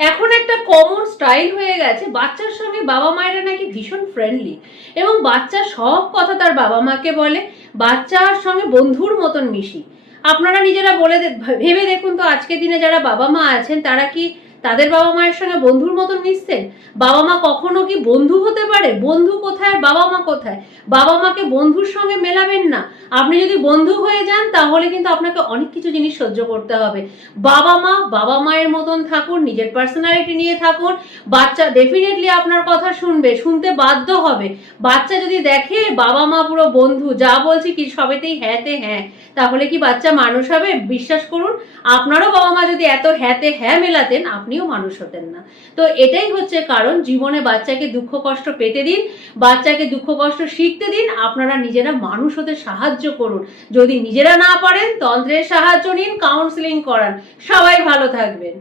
এখন একটা common style হয়ে গেছে, বাচ্চার সঙ্গে বাবা মায়েরা নাকি ভীষণ ফ্রেন্ডলি এবং বাচ্চা সব কথা তার বাবা মাকে বলে, বাচ্চার সঙ্গে বন্ধুর মতন মিশি। আপনারা নিজেরা ভেবে দেখুন তো, আজকের দিনে যারা বাবা মা আছেন তারা কি তাদের বাবা মায়ের সঙ্গে বন্ধুর মতন মিশছেন? বাবা মা কখনো কি বন্ধু হতে পারে? বন্ধু কোথায়, বাবা মা কোথায়? বাবা মাকে বন্ধুর সঙ্গে মেলাবেন না। আপনি যদি বন্ধু হয়ে যান তাহলে কিন্তু আপনাকে অনেক কিছু জিনিস সহ্য করতে হবে। বাবা মায়ের মতন থাকুন, নিজের পার্সোনালিটি নিয়ে থাকুন। বাচ্চা ডেফিনেটলি আপনার কথা শুনবে, শুনতে বাধ্য হবে। বাচ্চা যদি দেখে বাবা মা পুরো বন্ধু, যা বলছি কি সবেতেই হ্যাঁতে হ্যাঁ, তাহলে কি বাচ্চা মানুষ হবে? বিশ্বাস করুন, আপনারও বাবা মা যদি এত হ্যাঁতে হ্যাঁ মেলাতেন, আপনিও মানুষ হতেন না। তো এটাই হচ্ছে কারণ, জীবনে বাচ্চাকে দুঃখ কষ্ট পেতে দিন, বাচ্চাকে দুঃখ কষ্ট শিখতে দিন, আপনারা নিজেরা মানুষ হতে সাহায্য করুন। যদি নিজেরা না পারেন, তন্ত্রের সাহায্য নিন, কাউন্সিলিং করান। সবাই ভালো থাকবেন।